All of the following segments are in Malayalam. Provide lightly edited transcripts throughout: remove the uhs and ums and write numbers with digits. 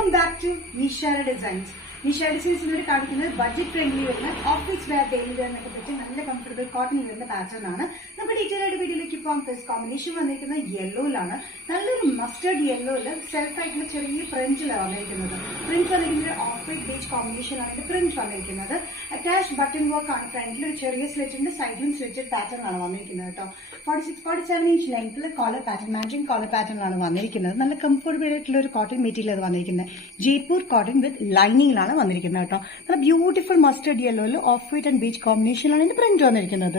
Welcome back to Nishara designs. നിഷാര ഡിസൈൻസിലൂടെ കാണിക്കുന്നത് ബഡ്ജറ്റ് ഫ്രണ്ട്ലി വരുന്ന ഓഫീസ് വെയർ, ഡെയിലി വെയർ എന്നൊക്കെ പറ്റി നല്ല കംഫർട്ടബിൾ കോട്ടൺ വരുന്ന പാറ്റേൺ ആണ്. നമുക്ക് ഡീറ്റെയിൽ ആയിട്ട് വീഡിയോയിലേക്ക് പോകാം. ഫസ്റ്റ് കോമ്പിനേഷൻ വന്നിരിക്കുന്നത് യെല്ലോയിലാണ്. നല്ലൊരു മസ്റ്റേർഡ് യെല്ലോയില് സെൽഫ് ആയിട്ടുള്ള ചെറിയ പ്രിന്റിലാണ് വന്നിരിക്കുന്നത്. പ്രിന്റ് വന്നിരിക്കുന്നത് ഓഫ് വൈറ്റ് ബേജ് കോമ്പിനേഷൻ ആണ് പ്രിന്റ് വന്നിരിക്കുന്നത്. അറ്റാച്ച് ബട്ടൺ വർക്ക് ആണ്. ഫ്രണ്ടിൽ ഒരു ചെറിയ സ്ലിറ്റിന്റെ സൈഡിലും സ്ലിറ്റഡ് പാറ്റേൺ ആണ് വന്നിരിക്കുന്നത് കേട്ടോ. 46-47 ഇഞ്ച് ലെങ്ത്തിൽ collar pattern, matching collar pattern ആണ് വന്നിരിക്കുന്നത്. നല്ല കംഫർട്ടബിൾ ആയിട്ടുള്ള ഒരു കോട്ടൺ മെറ്റീരിയൽ അത് വന്നിരിക്കുന്നത്. ജയ്പൂർ കോട്ടൺ വിത്ത് ലൈനിങ്ങിലാണ് വന്നിരിക്കുന്നത് കേട്ടോ. നല്ല ബ്യൂട്ടിഫുൾ മസ്റ്റേർഡ് യെല്ലോയിൽ ഓഫ് വൈറ്റ് ആൻഡ് ബീച്ച് കോമ്പിനേഷനിലാണ് ഇതിന്റെ പ്രിന്റ് വന്നിരിക്കുന്നത്.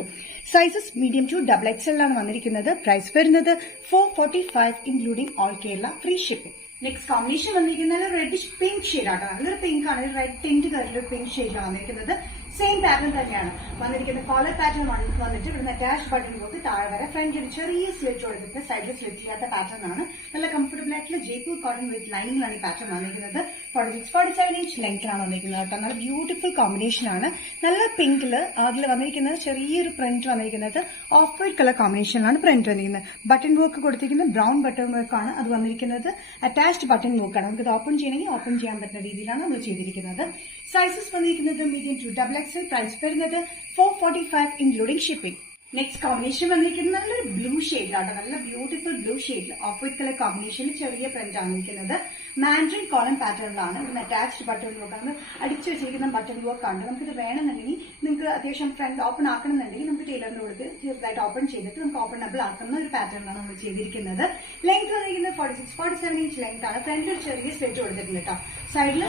സൈസസ് മീഡിയം ടു XXL ആണ് വന്നിരിക്കുന്നത്. പ്രൈസ് വരുന്നത് 445 including all Kerala free shipping. Next combination വന്നിരിക്കുന്നത് റെഡിഷ് പിങ്ക് ഷെയ്ഡാണ്. നല്ലൊരു പിങ്ക് ആണ്, റെഡ് ടിന്റ് കളറിലൊരു പിങ്ക് ഷെയ്ഡാണ് വന്നിരിക്കുന്നത്. സെയിം പാറ്റേൺ തന്നെയാണ് വന്നിരിക്കുന്നത്. കോളർ പാറ്റേൺ വന്നിട്ട് ഇവിടുന്ന് അറ്റാച്ച് ബട്ടൺ കൊടുത്ത് താഴെ വരെ ഫ്രണ്ടിൽ ചെറിയ സ്ലിറ്റ് കൊടുത്തിട്ട് സൈഡിൽ സ്ലിറ്റ് ചെയ്യാത്ത പാറ്റേൺ ആണ്. നല്ല കംഫർട്ടബിൾ ആയിട്ടുള്ള ജയ്പൂർ കോട്ടൺ വിത്ത് ലൈനിങ്ങിലാണ് ഈ പാറ്റേൺ വന്നിരിക്കുന്നത്. 46-47 ഇഞ്ച് ലെങ്ത്തിലാണ് വന്നിരിക്കുന്നത് കേട്ടോ. നല്ല ബ്യൂട്ടിഫുൾ കോമ്പിനേഷൻ ആണ്. നല്ല പിങ്കില് അതിൽ വന്നിരിക്കുന്നത് ചെറിയൊരു പ്രിന്റ് വന്നിരിക്കുന്നത് ഓഫ് വൈറ്റ് കളർ കോമ്പിനേഷനിലാണ് പ്രിന്റ് വന്നിരിക്കുന്നത്. ബട്ടൺ വർക്ക് കൊടുത്തിരിക്കുന്നത് ബ്രൗൺ ബട്ടൺ വർക്ക് ആണ് അത് വന്നിരിക്കുന്നത്. അറ്റാച്ച്ഡ് ബട്ടൺ വർക്കാണ്. നമുക്ക് ഇത് ഓപ്പൺ ചെയ്യണമെങ്കിൽ ഓപ്പൺ ചെയ്യാൻ പറ്റുന്ന രീതിയിലാണ് നമ്മൾ ചെയ്തിരിക്കുന്നത്. സൈസസ് വന്നിരിക്കുന്നത് മീഡിയം ടു XXL. പ്രൈസ് വരുന്നത് 445 ഇൻക്ലൂഡിംഗ് ഷിപ്പിംഗ്. നെക്സ്റ്റ് കോമ്പിനേഷൻ വന്നിരിക്കുന്നത് നല്ലൊരു ബ്ലൂ ഷെയ്ഡിലാണ്. നല്ല ബ്യൂട്ടിഫുൾ ബ്ലൂ ഷെയ്ഡിൽ ഓഫ് വൈറ്റ് കളർ കോമ്പിനേഷനിൽ ചെറിയ പ്രിന്റ് ആണ് ഇരിക്കുന്നത്. മാൻഡ്രിൻ കോളം പാറ്റേണിലാണ്. ഇതിന് അറ്റാച്ച്ഡ് ബട്ടൺ വർക്കാണ്. അടിച്ചു വെച്ചിരിക്കുന്ന ബട്ടൺ വർക്കാണ്. നമുക്കിത് വേണമെന്നുണ്ടെങ്കിൽ നിങ്ങൾക്ക് അത്യാവശ്യം ഫ്രണ്ട് ഓപ്പൺ ആക്കണമെന്നുണ്ടെങ്കിൽ നമുക്ക് ടൈലറിന് കൊടുത്ത് ചെറുതായിട്ട് ഓപ്പൺ ചെയ്തിട്ട് നമുക്ക് ഓപ്പണബിൾ ആക്കുന്ന ഒരു പാറ്റേണാണ് നമ്മൾ ചെയ്തിരിക്കുന്നത്. ലെങ്ത് വന്നിരിക്കുന്നത് 46-47 ഇഞ്ച് ലെങ്ത് ആണ്. ഫ്രണ്ടിൽ ഒരു ചെറിയ സ്ലിറ്റ് കൊടുത്തിട്ടുണ്ട് കേട്ടോ. സൈഡിൽ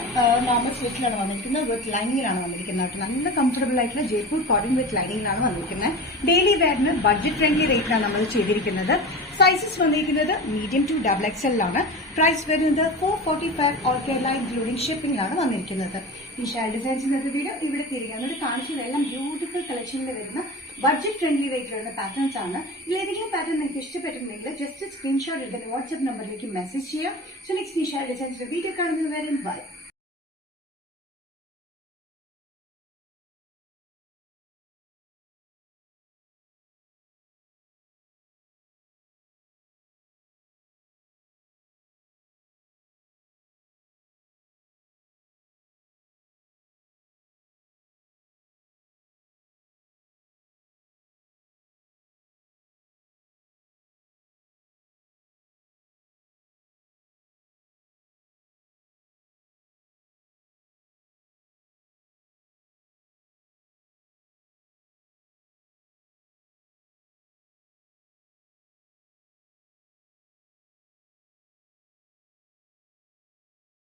നോർമൽ സ്ലിറ്റിലാണ് വന്നിരിക്കുന്നത്. വിത്ത് ലൈനിങ്ങിലാണ് വന്നിരിക്കുന്നത് കേട്ടോ. നല്ല കംഫർട്ടബിൾ ആയിട്ടുള്ള ജയ്പൂർ കോട്ടൺ വിത്ത് ലൈനിങ്ങിലാണ് വന്നിരിക്കുന്നത്. ഡെയിലി വെയറിന് ബഡ്ജറ്റ് ഫ്രണ്ട്ലി റേറ്റിലാണ് നമ്മൾ ചെയ്തിരിക്കുന്നത്. സൈസസ് വന്നിരിക്കുന്നത് മീഡിയം ടു XXL ആണ്. പ്രൈസ് വരുന്നത് 445 ഓൾ കേരള ഇൻക്ലൂഡിംഗ് ഷിപ്പിംഗിലാണ് വന്നിരിക്കുന്നത്. നിഷാര ഡിസൈൻസിന്റെ വീഡിയോ ഇവിടെ തിരികെ കാണിച്ചതെല്ലാം ബ്യൂട്ടിഫുൾ കളക്ഷനിൽ വരുന്ന ബഡ്ജറ്റ് ഫ്രണ്ട്ലി റേറ്റിൽ വരുന്ന പാറ്റേൺസ് ആണ്. ഇതിലേതെങ്കിലും പാറ്റേൺ നിങ്ങൾക്ക് ഇഷ്ടപ്പെട്ടിട്ടുണ്ടെങ്കിൽ ജസ്റ്റ് സ്ക്രീൻഷോട്ട് എടുത്ത് വാട്സ്ആപ്പ് നമ്പറിലേക്ക് മെസ്സേജ് ചെയ്യാം. സോ നെക്സ്റ്റ് നിഷാര ഡിസൈൻസിന്റെ വീഡിയോ കാണുന്നത് വരെ ബൈ.